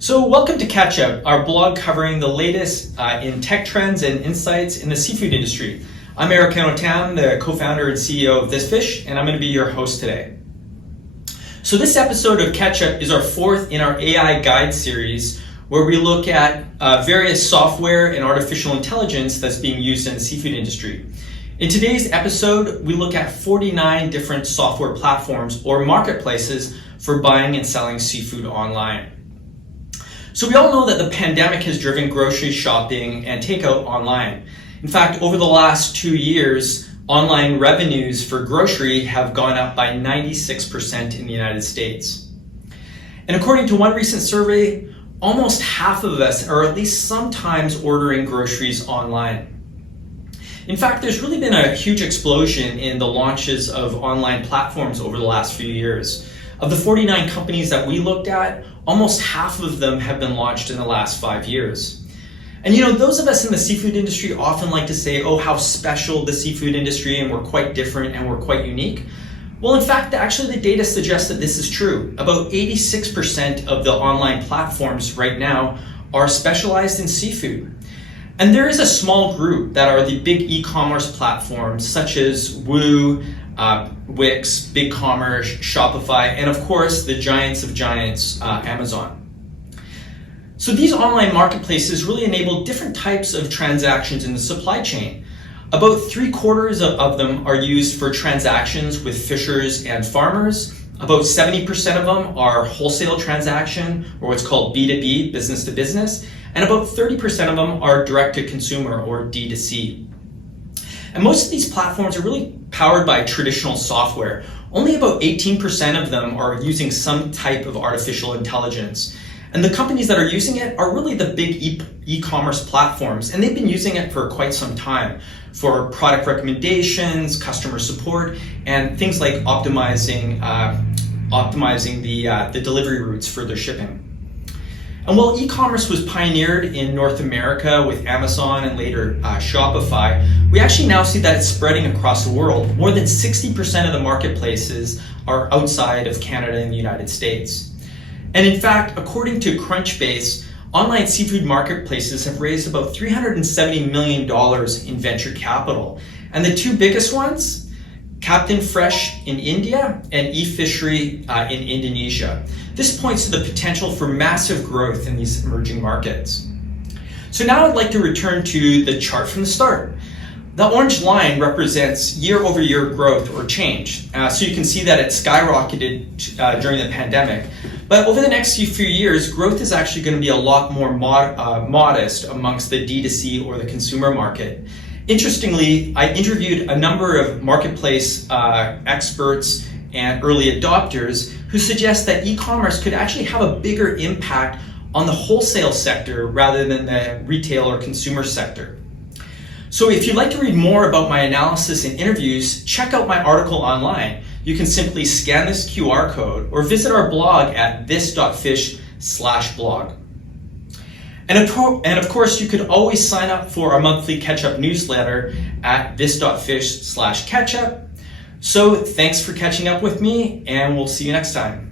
So welcome to Catch Up, our blog covering the latest in tech trends and insights in the seafood industry. I'm Eric Tam, the co-founder and CEO of ThisFish, and I'm going to be your host today. So this episode of Catch Up is our fourth in our AI guide series, where we look at various software and artificial intelligence that's being used in the seafood industry. In today's episode, we look at 49 different software platforms or marketplaces for buying and selling seafood online. So we all know that the pandemic has driven grocery shopping and takeout online. In fact, over the last 2 years, online revenues for grocery have gone up by 96% in the United States. And according to one recent survey, almost half of us are at least sometimes ordering groceries online. In fact, there's really been a huge explosion in the launches of online platforms over the last few years. Of the 49 companies that we looked at, almost half of them have been launched in the last 5 years. And those of us in the seafood industry often like to say, oh, how special the seafood industry, and we're quite different and we're quite unique. Well, in fact, actually the data suggests that this is true. About 86% of the online platforms right now are specialized in seafood. And there is a small group that are the big e-commerce platforms such as Woo, Wix, BigCommerce, Shopify, and of course the giants of giants, Amazon. So these online marketplaces really enable different types of transactions in the supply chain. About 3/4 of them are used for transactions with fishers and farmers. About 70% of them are wholesale transaction, or what's called B2B, business to business, and about 30% of them are direct to consumer, or D2C. And most of these platforms are really powered by traditional software. Only about 18% of them are using some type of artificial intelligence. And the companies that are using it are really the big e-commerce platforms, and they've been using it for quite some time for product recommendations, customer support, and things like optimizing the delivery routes for their shipping. And while e-commerce was pioneered in North America with Amazon and later Shopify, we actually now see that it's spreading across the world. More than 60% of the marketplaces are outside of Canada and the United States. And in fact, according to Crunchbase, online seafood marketplaces have raised about $370 million in venture capital. And the two biggest ones, Captain Fresh in India and eFishery in Indonesia. This points to the potential for massive growth in these emerging markets. So now I'd like to return to the chart from the start. The orange line represents year-over-year growth or change. So you can see that it skyrocketed during the pandemic. But over the next few years, growth is actually going to be a lot more modest amongst the D2C or the consumer market. Interestingly, I interviewed a number of marketplace experts and early adopters who suggest that e-commerce could actually have a bigger impact on the wholesale sector rather than the retail or consumer sector. So if you'd like to read more about my analysis and interviews, check out my article online. You can simply scan this QR code or visit our blog at this.fish/blog. And of course, you could always sign up for our monthly catch-up newsletter at this.fish/catchup. So thanks for catching up with me, and we'll see you next time.